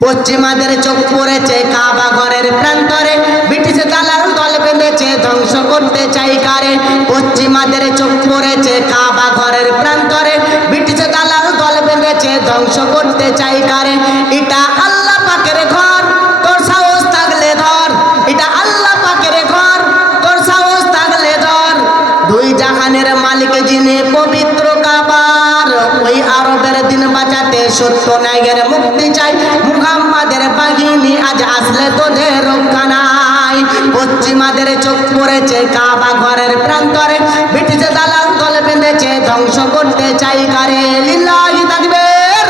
পশ্চিমাদের চোখ পড়েছে কাবা ঘরের প্রান্তরে, ব্রিটিশ দালাল দল বেঁধেছে ধ্বংস করতে চাই কারে। পশ্চিমাদের চোখ পড়েছে কাবা ঘরের প্রান্তরে, ব্রিটিশ দালাল দল বেঁধেছে ধ্বংস করতে চাই কারে। এটা আল্লাহ পাকের ঘর, তোর সাহস থাকলে ধর। এটা আল্লাহ পাকের ঘর, তোর সাহস থাকলে ধর। দুই জাহানের মালিক যিনি পবিত্র কাবার, ওই আরবের দিন বাঁচাতে সত্য ন্যায়ের মুক্তি চাই। মুহাম্মাদের বাহিনী আজ আসলে তোদের রক্ষা নাই। পশ্চিমাদের চোখ পড়েছে কাবা ঘরের প্রান্তরে, ব্রিটিশ দালাল দল বেঁধেছে ধ্বংস করতে চাই কারে। লিল্লাহি তাকবীর।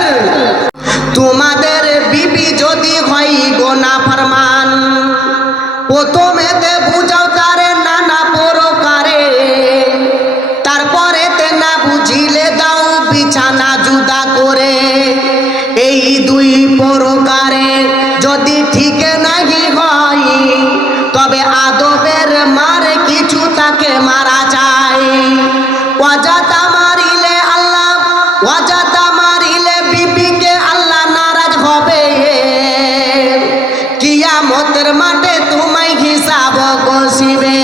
তোমাদের বিবি যদি হয় গোনা ফরমান, প্রথমেতে বুঝাও তারে নানা প্রকারে, তারপরেতে না বুঝিলে দাও বিছানা জুদা করে। এই দুই প্রকারে যদি ঠিক নাহি হয়, তবে আদবের মারে কিছু তাকে মারা চাই। ওয়াজাতা মারিলে আল্লাহ, ওয়াজাতা মারিলে বিবিকে আল্লাহ নারাজ হবে। কিয়ামতের মাঠে তোমায় হিসাব কষিবে।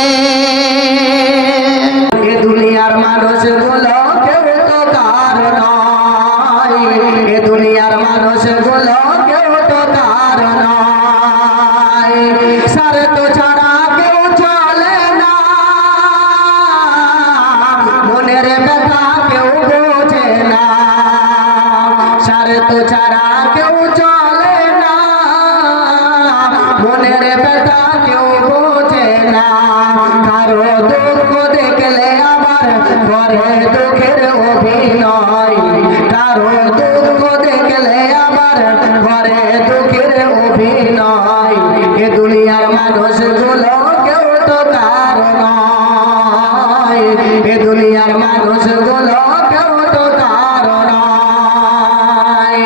এ দুনিয়ার মানুষগুলো কেউ তো কার নয়, এ দুনিয়ার মানুষগুলো কেউ তো কার নয়। স্বার্থ ছাড়া কেউ চলে না, মনের ব্যথা কেউ বোঝে না। স্বার্থ ছাড়া কেউ চলে না, মনের ব্যথা কেউ বোঝে না। কারো দুঃখ দেখলে আবার করে দুঃখের অভিনয়, কারো দুঃখ দেখলে আবার করে দুঃখের অভিনয়। এ দুনিয়ার মানুষগুলো কেউ তো কার নয়, এ দুনিয়ার মানুষগুলো কেউ তো কার নয়।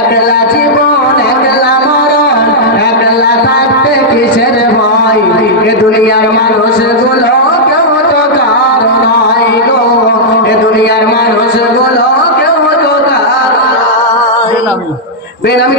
একলা জীবন একলা মরণ, একলা থাকতে কিসের ভয়। এ দুনিয়ার মানুষগুলো কেউ তো কার নয় গো, এ দুনিয়ার মানুষগুলো কেউ তো কার নয়। বেনামি